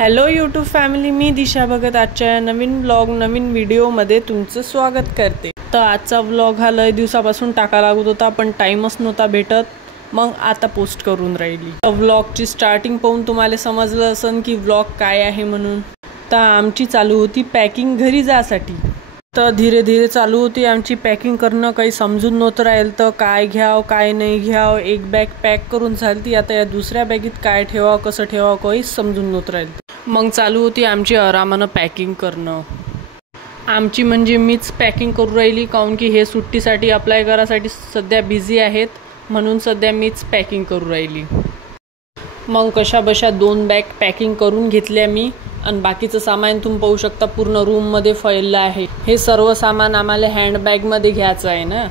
Hello YouTube family, मी दिशा भगत आजच्या नवीन blog नवीन व्हिडिओमध्ये तुमचं स्वागत करते। तर आजचा ब्लॉग हा लय दिवसापासून टाका लागत होता, पण टाइमच नव्हता भेटत, मग आता पोस्ट करून राहिली। व्लॉगची स्टार्टिंग पाहून तुम्हाला समजलं असेल की व्लॉग काय आहे म्हणून। तर आमची चालू होती पॅकिंग घरी जासाठी। तर धीरे धीरे चालू होती आमची पॅकिंग करणं, काही समजून नव्हतं राहिलं तर काय घ्याव काय नाही घ्याव। एक बॅग पॅक करून झाली, आता या दुसऱ्या बॅगीत काय ठेवावं कसं ठेवावं काहीच समजून नव्हतं राहिलं। मग चालू होती आमची आरामानं पॅकिंग करणं। आमची म्हणजे मीच पॅकिंग करू राहिली, काऊन की हे सुट्टीसाठी अप्लाय करायसाठी सध्या बिझी आहेत, म्हणून सध्या मीच पॅकिंग करू राहिली। मग कशा बशा 2 बॅग पॅकिंग करून घेतल्या मी, आणि बाकीचं सामान तुम्ही पाहू शकता पूर्ण रूममध्ये फैललं आहे। हे सर्व सामान आम्हाला हँडबॅगमध्ये घ्यायचं आहे ना,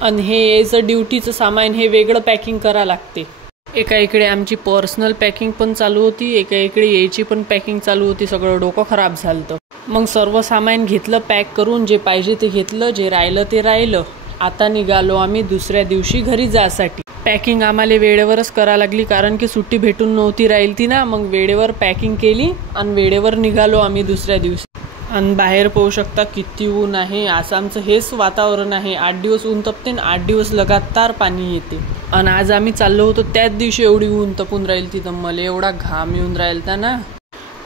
आणि हे याचं ड्युटीचं सामान हे वेगळं पॅकिंग करा लागते। एका इकडे आमची पर्सनल पॅकिंग पण चालू होती, एका इकडे याची पण पॅकिंग चालू होती। सगळं डोकं खराब झालं। मग सर्व सामान घेतलं पॅक करून, जे पाहिजे ते घेतलं, जे राहिलं ते राहिलं। आता निघालो आम्ही दुसऱ्या दिवशी घरी जासाठी। पॅकिंग आम्हाला वेळेवरच करा लागली, कारण की सुट्टी भेटून नव्हती राहिली ना, मग वेळेवर पॅकिंग केली आणि वेळेवर निघालो आम्ही दुसऱ्या दिवशी। आणि बाहेर पाहू शकता किती ऊन आहे। आसामचं हेच वातावरण आहे, 8 दिवस ऊन तपते आणि 8 दिवस लगातार पाणी येते। आणि आज आम्ही चाललो होतो त्याच दिवशी एवढी ऊन तपून राहील तिथं, मला एवढा घाम येऊन राहिलता ना।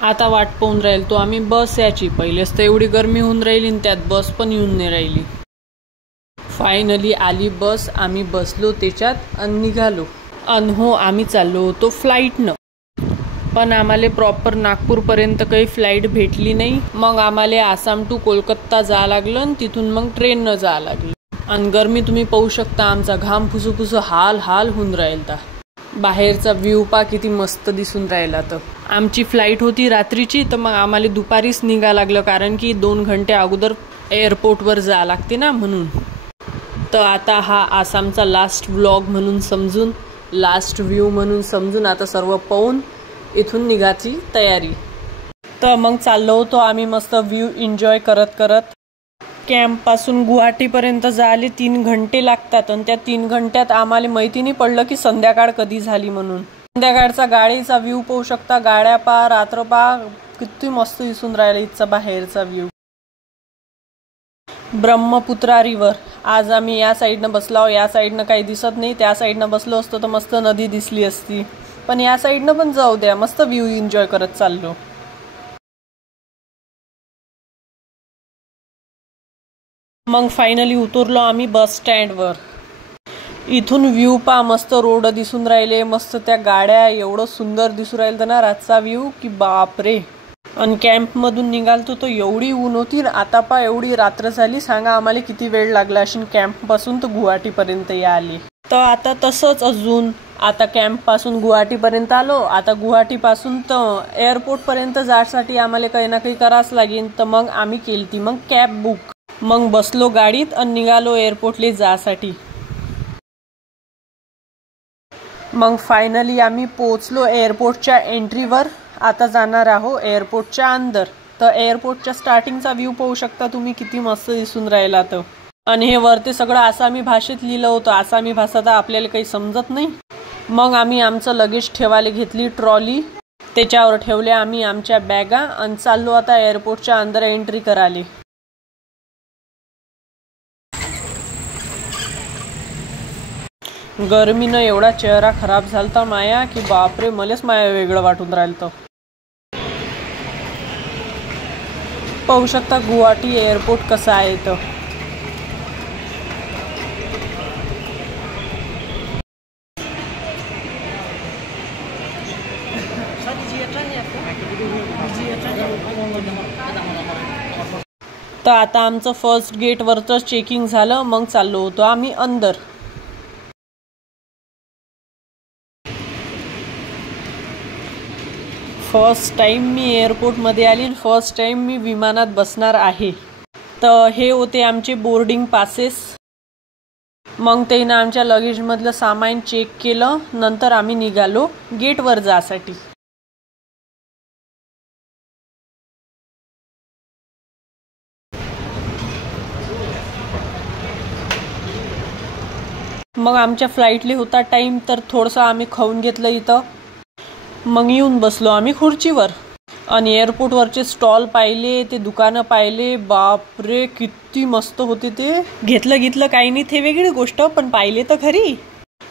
आता वाट पाहून राहील तो आम्ही बस याची, पहिलेच तर एवढी गरमी होऊन राहिली आणि त्यात बस पण येऊन नाही राहिली। फायनली आली बस, आम्ही बसलो त्याच्यात आणि निघालो। आणि हो, आम्ही चाललो होतो फ्लाईटनं, पण आम्हाला प्रॉपर नागपूरपर्यंत काही फ्लाईट भेटली नाही। मग आम्हाला आसाम टू कोलकाता जावं लागलं आणि तिथून मग ट्रेननं जावं लागलं। आणि गरमी तुम्ही पाहू शकता, आमचा घाम फुसूफुसू हाल होऊन राहिलता। बाहेरचा व्ह्यू पा किती मस्त दिसून राहिला। तर आमची फ्लाईट होती रात्रीची, तर मग आम्हाला दुपारीच निघावं लागलं, कारण की 2 घंटे अगोदर एअरपोर्टवर जावं लागते ना, म्हणून। तर आता हा आसामचा लास्ट व्लॉग म्हणून समजून, लास्ट व्ह्यू म्हणून समजून आता सर्व पाहून इथून निघायची तयारी। तर मग चाललो होतो आम्ही मस्त व्ह्यू एन्जॉय करत करत। कॅम्पपासून गुवाहाटीपर्यंत जायला 3 घंटे लागतात, आणि त्या 3 घंट्यात आम्हाला माहिती नाही पडलं की संध्याकाळ कधी झाली म्हणून। संध्याकाळचा गाडीचा व्ह्यू पाहू शकता, गाड्या पा रात्र पा किती मस्त दिसून राहिला इथचा बाहेरचा व्ह्यू। ब्रह्मपुत्रा रिव्हर, आज आम्ही या साईडनं बसलो, या साईडनं काही दिसत नाही, त्या साईडनं बसलो असतो तर मस्त नदी दिसली असती, पण या साईडनं पण जाऊ द्या, मस्त व्ह्यू एन्जॉय करत चाललो। मग फायनली उतरलो आम्ही बस स्टँडवर। इथून व्ह्यू पा मस्त रोड दिसून राहिले, मस्त त्या गाड्या, एवढं सुंदर दिसून राहिलं ना रातचा व्ह्यू की बापरे। आणि कॅम्पमधून निघालतो तो एवढी ऊन होती, आता पा एवढी रात्र झाली, सांगा आम्हाला किती वेळ लागला असेल कॅम्पपासून तर गुवाहाटीपर्यंत यायला। तर आता तसंच अजून आता कॅम्पपासून गुवाहाटीपर्यंत आलो। आता गुवाहाटीपासून तर एअरपोर्टपर्यंत जाण्यासाठी आम्हाला काही ना काही करावंच लागेल, तर मग आम्ही केली मग कॅब बुक। मग बसलो गाडीत आणि निघालो एअरपोर्टला जासाठी। मग फायनली आम्ही पोहोचलो एअरपोर्टच्या एंट्रीवर। आता जाणार आहो एअरपोर्टच्या अंदर। तर एअरपोर्टच्या स्टार्टिंगचा व्ह्यू पाहू शकता तुम्ही, किती मस्त दिसून राहिला। तर आणि हे वरती सगळं आसामी भाषेत लिहिलं होतं, आसामी भाषा तर आपल्याला काही समजत नाही। मग आम्ही आमचं लगेज ठेवायला घेतली ट्रॉली, त्याच्यावर ठेवले आम्ही आमच्या बॅगा आणि चाललो आता एअरपोर्टच्या अंदर एंट्री करायला। गरमीनं एवढा चेहरा खराब झालता माया की बापरे, मलाच माया वेगळं वाटून राहिलं। तर पाहू शकता गुवाहाटी एअरपोर्ट कसं आहे। तर आता आमचं फर्स्ट गेटवरचं चेकिंग झालं, मग चाललो होतो आम्ही अंदर। फर्स्ट टाइम मी एअरपोर्टमध्ये आली, फर्स्ट टाइम मी विमानात बसणार आहे। तर हे होते आमचे बोर्डिंग पासेस। मग त्यानं आमच्या लगेजमधलं सामान चेक केलं, नंतर आम्ही निघालो गेटवर जासाठी। मग आमच्या फ्लाईटला होता टाइम, तर थोडंसं आम्ही खाऊन घेतलं इथं। मग येऊन बसलो आम्ही खुर्चीवर आणि एअरपोर्टवरचे स्टॉल पाहिले, ते दुकानं पाहिले. बापरे किती मस्त होते ते. घेतलं काही नाही ते वेगळी गोष्ट, पण पाहिले तर खरी.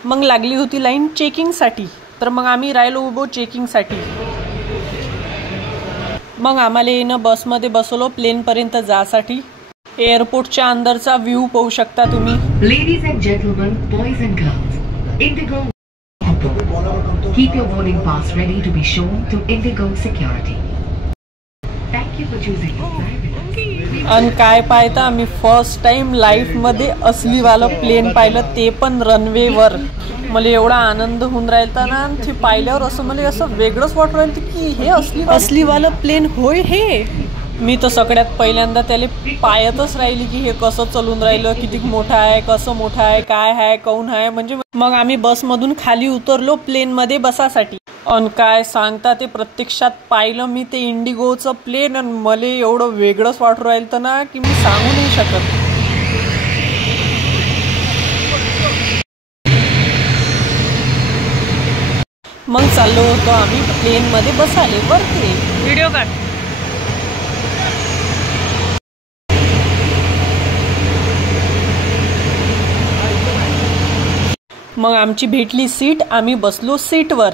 मग लागली होती लाईन चेकिंगसाठी, तर मग आम्ही राहिलो उभो चेकिंगसाठी. मग आम्हाला येणं बसमध्ये बसवलो प्लेनपर्यंत जासाठी. एअरपोर्टच्या अंदरचा व्ह्यू पाहू शकता तुम्ही. Ladies and gentlemen, boys and girls, Indigo. Keep your boarding pass ready to be shown to Indigo security. Thank you for choosing private. आणि काय पाहता, आम्ही फर्स्ट टाइम लाईफमध्ये असलीवालं प्लेन पाहिलं, ते पण रनवेवर. मला एवढा आनंद होऊन राहिला ना ते पाहिल्यावर. असं मला असं वेगळंच वाटू राहिलं की हे असलीवालं प्लेन होय हे. मी तर सगळ्यात पहिल्यांदा त्याला पायतच राहिली की हे कसं चालून राहिलं, किती मोठं आहे, कसं मोठं आहे, काय आहे, कोण आहे. म्हणजे मग आम्ही बसमधून खाली उतरलो प्लेनमध्ये बसासाठी. आणि काय सांगता, ते प्रत्यक्षात पाहिलं मी ते इंडिगोचं प्लेन. आणि मला एवढं वेगळंच वाटू राहिलं ना की मी सांगू नाही शकत. मग चाललो होतो आम्ही प्लेनमध्ये बसाले वरती. व्हिडिओ काढ. मग आमची भेटली सीट, आम्ही बसलो सीटवर.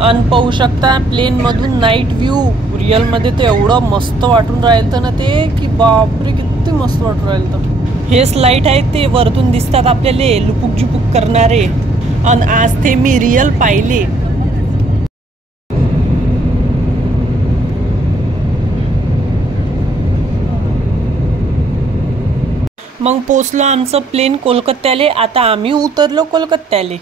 आणि पाहू शकता प्लेन मधून नाईट व्ह्यू. रिअल मध्ये ते एवढं मस्त वाटून राहिलं ना ते की बापरे किती मस्त वाटून राहिलं. हेच लाईट आहेत ते वरतून दिसतात आपल्याला लुपुक झुपुक करणारे. आणि आज ते मी रिअल पाहिले. मग पोचलं आमचं प्लेन कोलकात्याले. आता आम्ही उतरलो कोलकात्याले.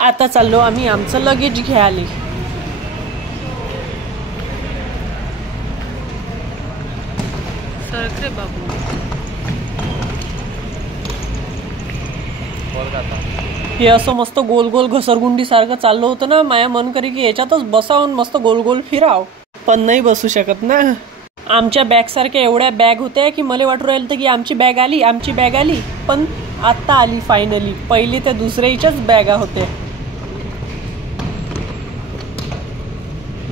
आता चाललो आम्ही आमचं लगेज घ्यायला. सरकरे बाबू. हे असं मस्त गोल गोल घसरगुंडी सारखं चाललं होतं ना. माया मन करी की याच्यातच बसावून मस्त गोल गोल फिराव, पण नाही बसू शकत ना. आमच्या बॅग सारख्या एवढ्या बॅग होत्या की मला वाटू राहिलं की आमची बॅग आली. पण आता आली फायनली. पहिले त्या दुसऱ्याच्याच बॅगा होत्या.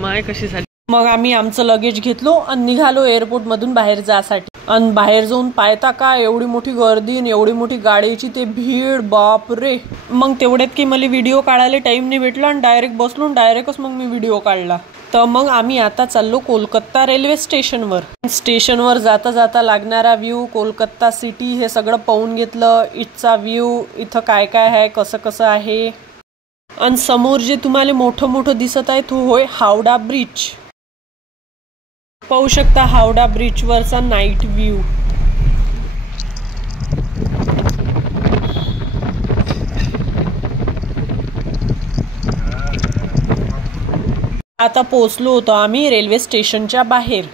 माय कशी झाली. मग आम्ही आमचं लगेज घेतलो आणि निघालो एअरपोर्ट मधून बाहेर जासाठी. आणि बाहेर जाऊन पाहता का एवढी मोठी गर्दी आणि एवढी मोठी गाडीची ते भीड. बापरे. मग तेवढ्यात की मला व्हिडिओ काढायला टाइम नाही भेटला आणि डायरेक्ट बसलो आणि डायरेक्टच मग मी व्हिडिओ काढला. तर मग आम्ही आता चाललो कोलकाता रेल्वे स्टेशनवर. स्टेशनवर जाता जाता लागणारा व्ह्यू, कोलकाता सिटी हे सगळं पाहून घेतलं. इथचा व्ह्यू, इथं काय काय आहे, कसं कसं आहे. आणि समोर जे तुम्हाला मोठं मोठं दिसत आहे तो होय हावडा ब्रिज. पाहू शकता हावडा ब्रिज वरचा नाईट व्ह्यू. आता पोहोचलो होतो आम्ही रेल्वे स्टेशनच्या बाहेर.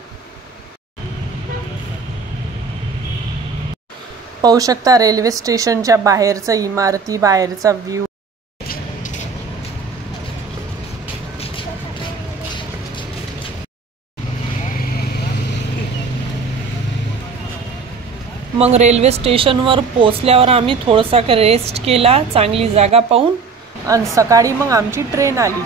पाहू शकता रेल्वे स्टेशनच्या बाहेरचा इमारती, बाहेरचा व्ह्यू. मग रेल्वे स्टेशनवर पोचल्यावर आम्ही थोडासा रेस्ट केला, चांगली जागा पाहून. आणि सकाळी मग आमची ट्रेन आली.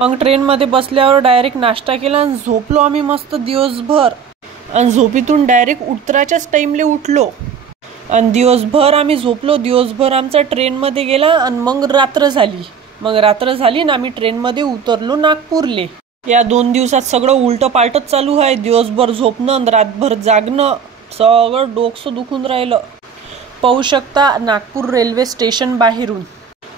मग ट्रेनमध्ये बसल्यावर डायरेक्ट नाश्ता केला आणि झोपलो आम्ही मस्त दिवसभर. आणि झोपीतून डायरेक्ट उतराच्याच टाईमले उठलो आणि दिवसभर आम्ही झोपलो. दिवसभर आमचा ट्रेनमध्ये गेला आणि मग रात्र झाली ना आम्ही ट्रेनमध्ये उतरलो नागपूरले. या 2 दिवसात सगळं उलटं पालटच चालू आहे. दिवसभर झोपणं आणि रातभर जागणं, सगळं डोकं दुखून राहिलं. पाहू शकता नागपूर रेल्वे स्टेशन बाहेरून.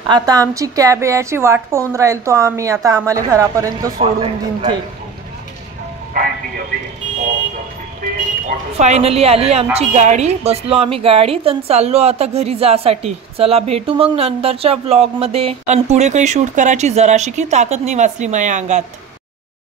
आता आमची कॅब याची वाट पाहून राहिलो आम्ही. आता आम्हाला घरापर्यंत सोडून देईन ते. फायनली आली आमची गाडी, बसलो आम्ही गाडीत आणि चाललो आता घरी जासाठी। चला भेटू मग नंतरच्या व्लॉग मध्ये। आणि पुढे काही शूट करायची जराशी की ताकद नाही वाचली माझ्या अंगात।